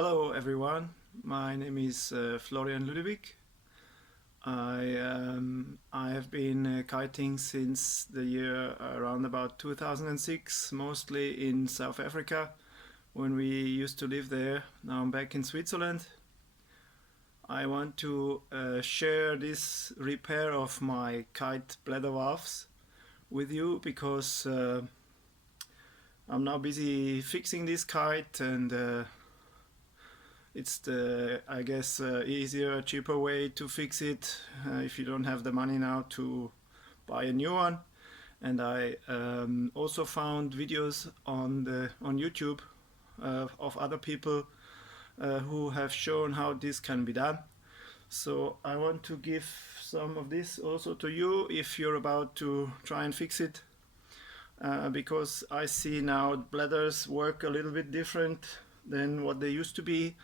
Hello everyone, my name is Florian Ludewig. I have been kiting since the year around about 2006, mostly in South Africa when we used to live there. Now I'm back in Switzerland. I want to share this repair of my kite bladder valves with you because I'm now busy fixing this kite, and it's the, I guess, easier, cheaper way to fix it if you don't have the money now to buy a new one. And I also found videos on YouTube of other people who have shown how this can be done. So I want to give some of this also to you if you're about to try and fix it, because I see now bladders work a little bit different than what they used to be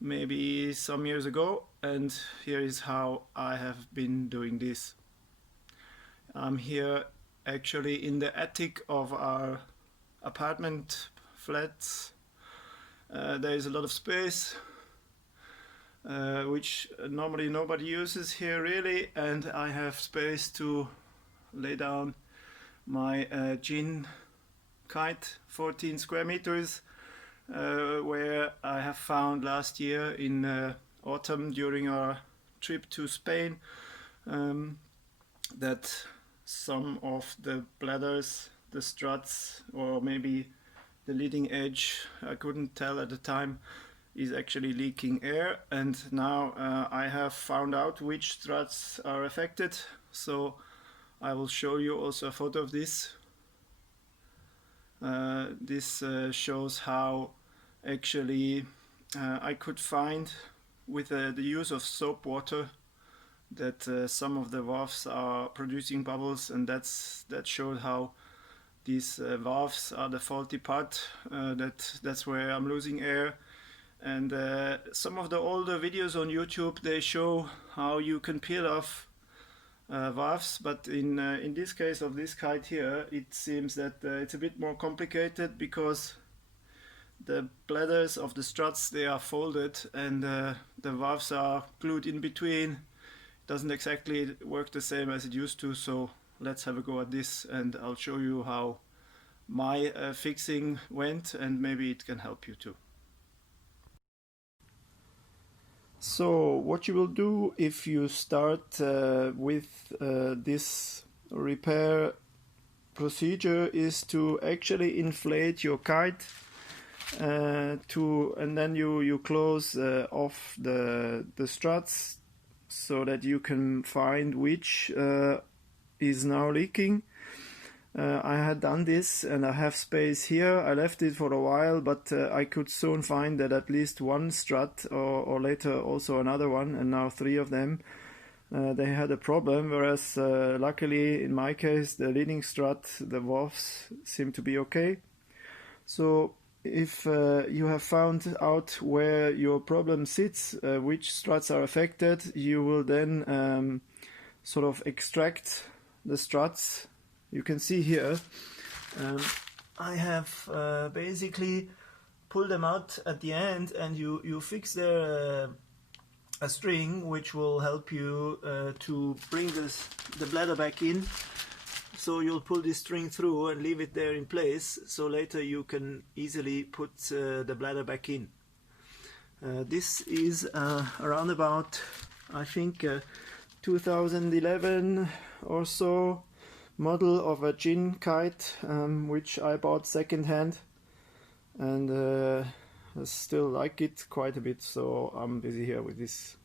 maybe some years ago, and here is how I have been doing this. I'm here actually in the attic of our apartment flats. There is a lot of space which normally nobody uses here really, and I have space to lay down my gin kite, 14 square meters, where I have found last year in autumn during our trip to Spain that some of the bladders, the struts, or maybe the leading edge, I couldn't tell at the time, is actually leaking air. And now I have found out which struts are affected, so I will show you also a photo of this. This shows how actually I could find with the use of soap water that some of the valves are producing bubbles, and that showed how these valves are the faulty part. That's where I'm losing air. And some of the older videos on YouTube, they show how you can peel off valves, but in this case of this kite here, it seems that it's a bit more complicated because the bladders of the struts, they are folded, and the valves are glued in between. It doesn't exactly work the same as it used to, so let's have a go at this and I'll show you how my fixing went, and maybe it can help you too. So what you will do if you start with this repair procedure is to actually inflate your kite and then you close off the struts so that you can find which is now leaking. I had done this and I have space here. I left it for a while, but I could soon find that at least one strut or later also another one, and now three of them, they had a problem, whereas luckily in my case the leading strut, the valves seem to be okay. So if you have found out where your problem sits, which struts are affected, you will then sort of extract the struts. You can see here I have basically pulled them out at the end, and you fix there a string which will help you to bring the bladder back in. So you'll pull this string through and leave it there in place, so later you can easily put the bladder back in. This is around about, I think, 2011 or so model of a gin kite, which I bought second-hand, and I still like it quite a bit, so I'm busy here with this.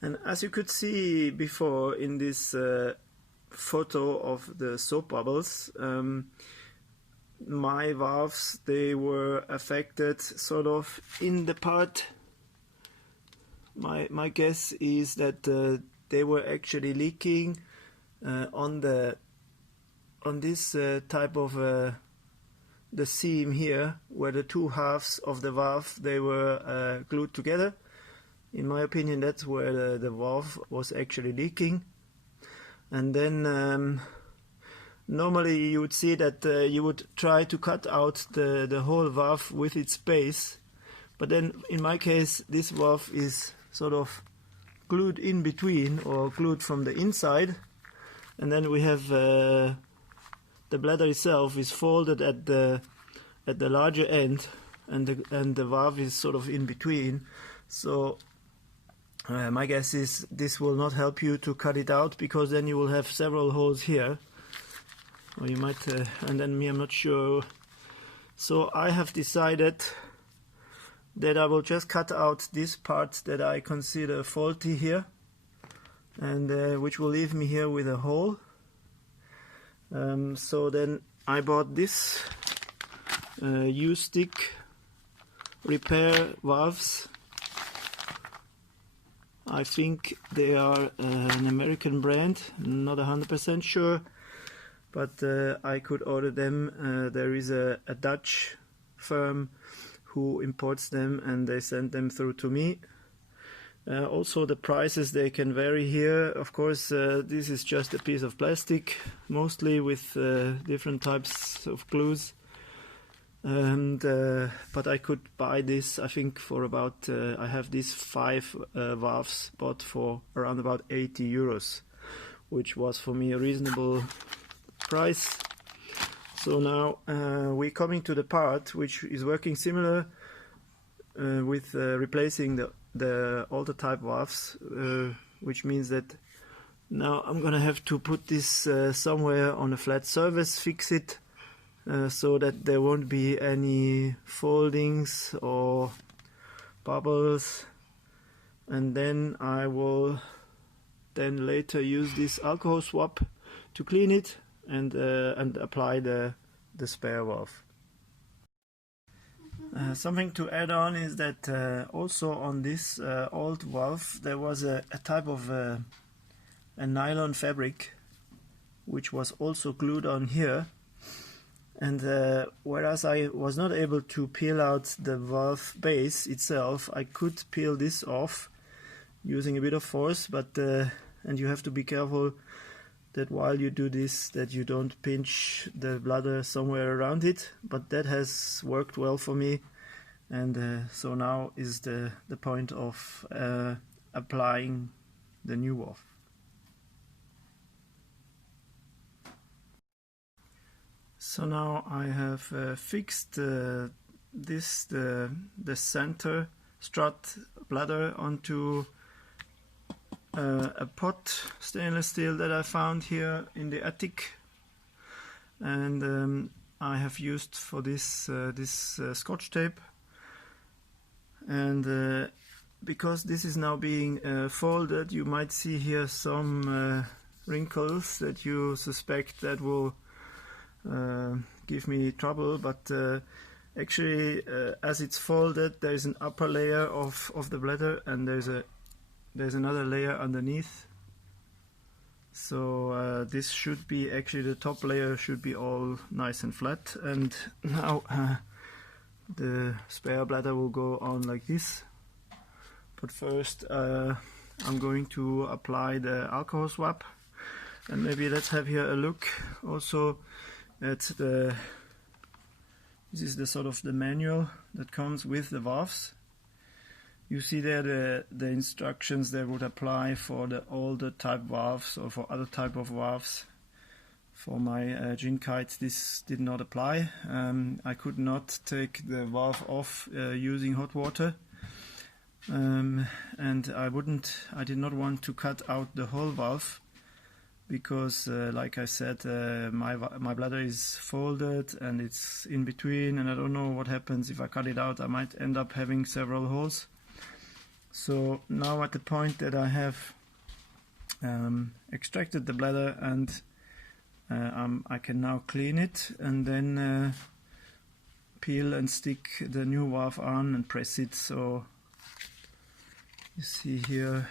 And as you could see before in this photo of the soap bubbles, my valves, they were affected sort of in the part. My guess is that they were actually leaking on this type of the seam here, where the two halves of the valve, they were glued together. In my opinion, that's where the valve was actually leaking. And then normally you would see that you would try to cut out the whole valve with its base, But then in my case this valve is sort of glued in between, or glued from the inside, and then we have the bladder itself is folded at the larger end, and the valve is sort of in between. So my guess is this will not help you to cut it out, because then you will have several holes here, or you might and then I'm not sure. So I have decided that I will just cut out this part that I consider faulty here, and which will leave me here with a hole. So then I bought this U-stick repair valves. I think they are an American brand, not 100% sure, but I could order them. There is a Dutch firm who imports them, and they send them through to me. Also the prices, they can vary here. Of course, this is just a piece of plastic, mostly with different types of glues. And but I could buy this, I think, for about I have these 5 valves bought for around about 80 euros, which was for me a reasonable price. So now we're coming to the part which is working similar with replacing the older type valves, which means that now I'm gonna have to put this somewhere on a flat surface, fix it, so that there won't be any foldings or bubbles, and then I will then later use this alcohol swab to clean it and apply the spare valve. Something to add on is that also on this old valve there was a type of a nylon fabric which was also glued on here, and whereas I was not able to peel out the valve base itself, I could peel this off using a bit of force, but and you have to be careful that while you do this, that you don't pinch the bladder somewhere around it, but that has worked well for me, and so now is the point of applying the new valve. So now I have fixed the center strut bladder onto a pot, stainless steel, that I found here in the attic, and I have used for this Scotch tape, and because this is now being folded, you might see here some wrinkles that you suspect that will give me trouble, but actually as it's folded, there is an upper layer of the bladder, and there's another layer underneath. So this should be, actually the top layer should be all nice and flat, and now the spare bladder will go on like this. But first I'm going to apply the alcohol swab, and maybe let's have here a look also at this is the sort of the manual that comes with the valves. You see there the instructions that would apply for the older type valves or for other type of valves. For my gin kite, this did not apply. I could not take the valve off using hot water, and I did not want to cut out the whole valve, because like I said, my bladder is folded and it's in between, and I don't know what happens if I cut it out. I might end up having several holes. So now at the point that I have extracted the bladder, and I can now clean it and then peel and stick the new valve on and press it. So you see here,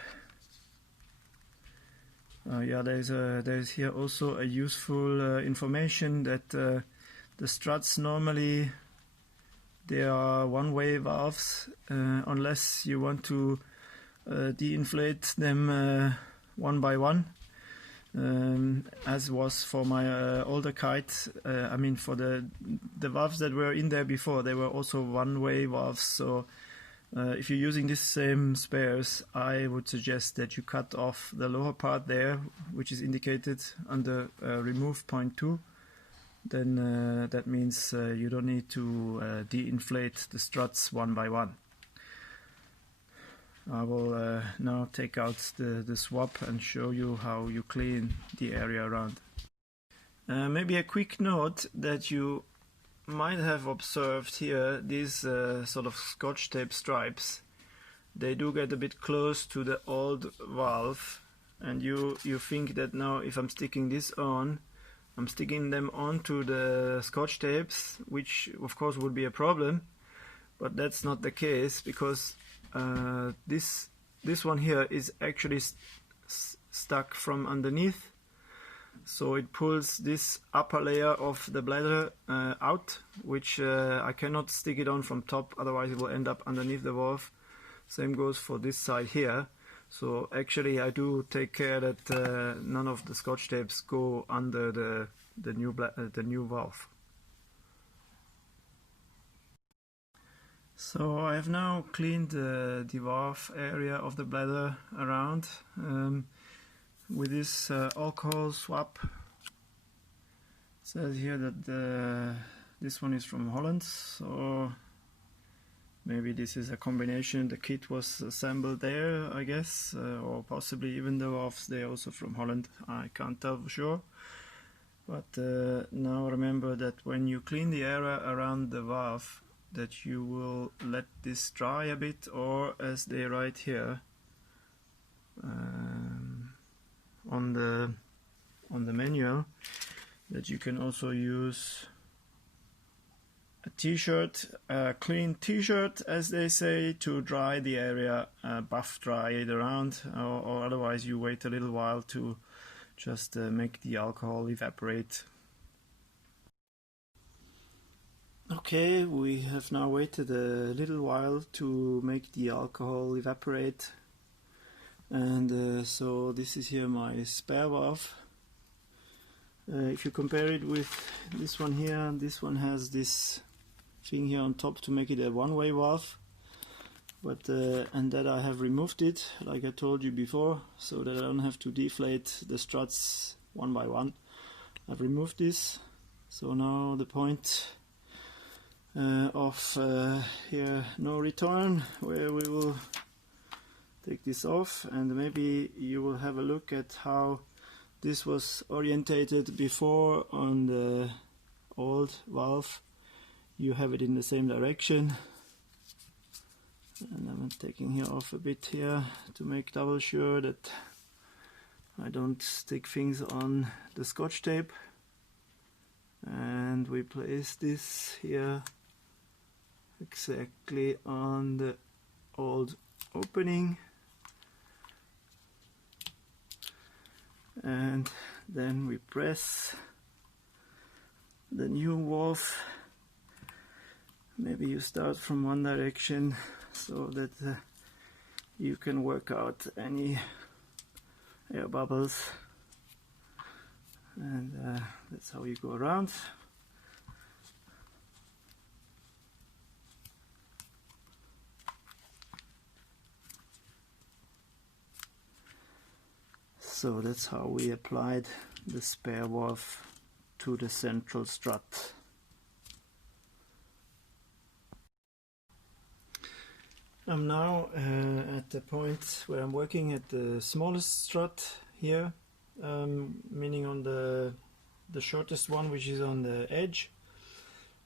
yeah, there's here also a useful information that the struts normally, they are one-way valves unless you want to de-inflate them one by one, as was for my older kite. I mean, for the valves that were in there before, they were also one-way valves, so If you're using these same spares, I would suggest that you cut off the lower part there, which is indicated under remove point 2. Then that means you don't need to de-inflate the struts one by one. I will now take out the swap and show you how you clean the area around. Maybe a quick note that you might have observed here, these sort of scotch tape stripes, they do get a bit close to the old valve, and you think that now if I'm sticking this on, I'm sticking them onto the scotch tapes, which of course would be a problem, but that's not the case, because this one here is actually stuck from underneath. So it pulls this upper layer of the bladder out, which I cannot stick it on from top, otherwise it will end up underneath the valve. Same goes for this side here. So actually I do take care that none of the scotch tapes go under the new valve. So I have now cleaned the valve area of the bladder around. With this alcohol swap. It says here that this one is from Holland, so maybe this is a combination. The kit was assembled there, I guess, or possibly even the valves, they're also from Holland. I can't tell for sure. But now remember that when you clean the area around the valve, that you will let this dry a bit, or as they write here, on the manual, that you can also use a t-shirt, a clean t-shirt as they say, to dry the area, buff dry it around, or otherwise you wait a little while to just make the alcohol evaporate. Okay, we have now waited a little while to make the alcohol evaporate. And so this is here my spare valve. If you compare it with this one here, this one has this thing here on top to make it a one-way valve, but and that I have removed it, like I told you before, so that I don't have to deflate the struts one by one. I've removed this, so now the point of here no return, where we will take this off, and maybe you will have a look at how this was orientated before on the old valve. You have it in the same direction, and I'm taking here off a bit here to make double sure that I don't stick things on the scotch tape. And we place this here exactly on the old opening, and then we press the new valve. Maybe you start from one direction so that you can work out any air bubbles, and that's how you go around. So that's how we applied the spare valve to the central strut. I'm now at the point where I'm working at the smallest strut here, meaning on the shortest one, which is on the edge.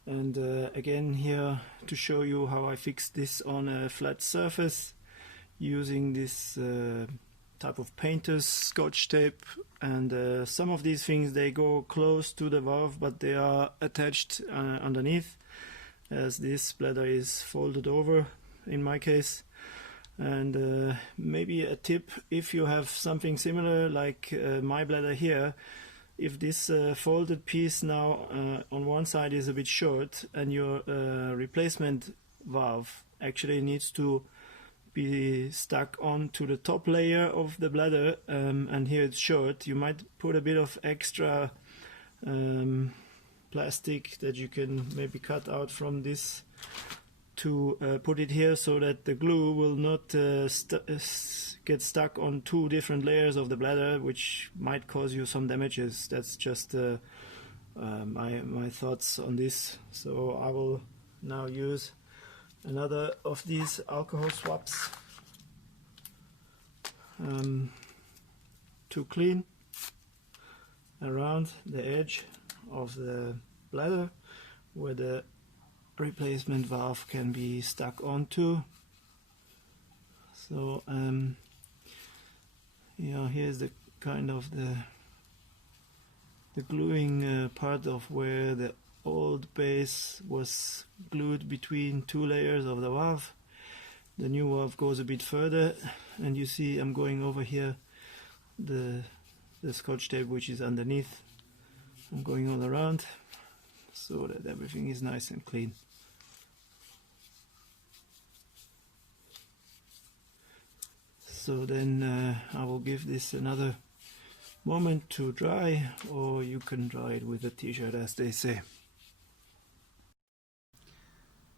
And again here to show you how I fixed this on a flat surface using this type of painter's scotch tape, and some of these things, they go close to the valve but they are attached underneath, as this bladder is folded over in my case. And maybe a tip, if you have something similar like my bladder here, if this folded piece now on one side is a bit short, and your replacement valve actually needs to be stuck onto the top layer of the bladder, and here it's short, you might put a bit of extra plastic that you can maybe cut out from this to put it here so that the glue will not get stuck on two different layers of the bladder, which might cause you some damages. That's just my thoughts on this. So I will now use another of these alcohol swabs to clean around the edge of the bladder where the replacement valve can be stuck onto. So yeah, here's the kind of the gluing part of where the old base was glued between two layers of the valve. The new valve goes a bit further, and you see I'm going over here the scotch tape which is underneath. I'm going all around so that everything is nice and clean. So then I will give this another moment to dry, or you can dry it with a t-shirt, as they say.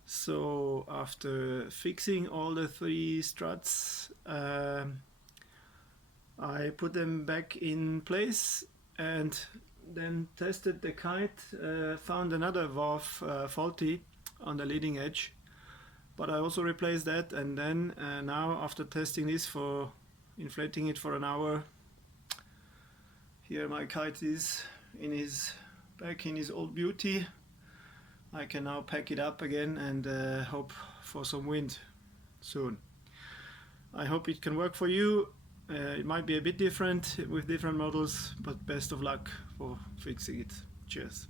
So after fixing all the three struts, I put them back in place and then tested the kite, found another valve faulty on the leading edge, but I also replaced that, and then now after testing this for inflating it for an hour, here my kite is back in his old beauty. I can now pack it up again and hope for some wind soon. I hope it can work for you. It might be a bit different with different models, but best of luck for fixing it. Cheers.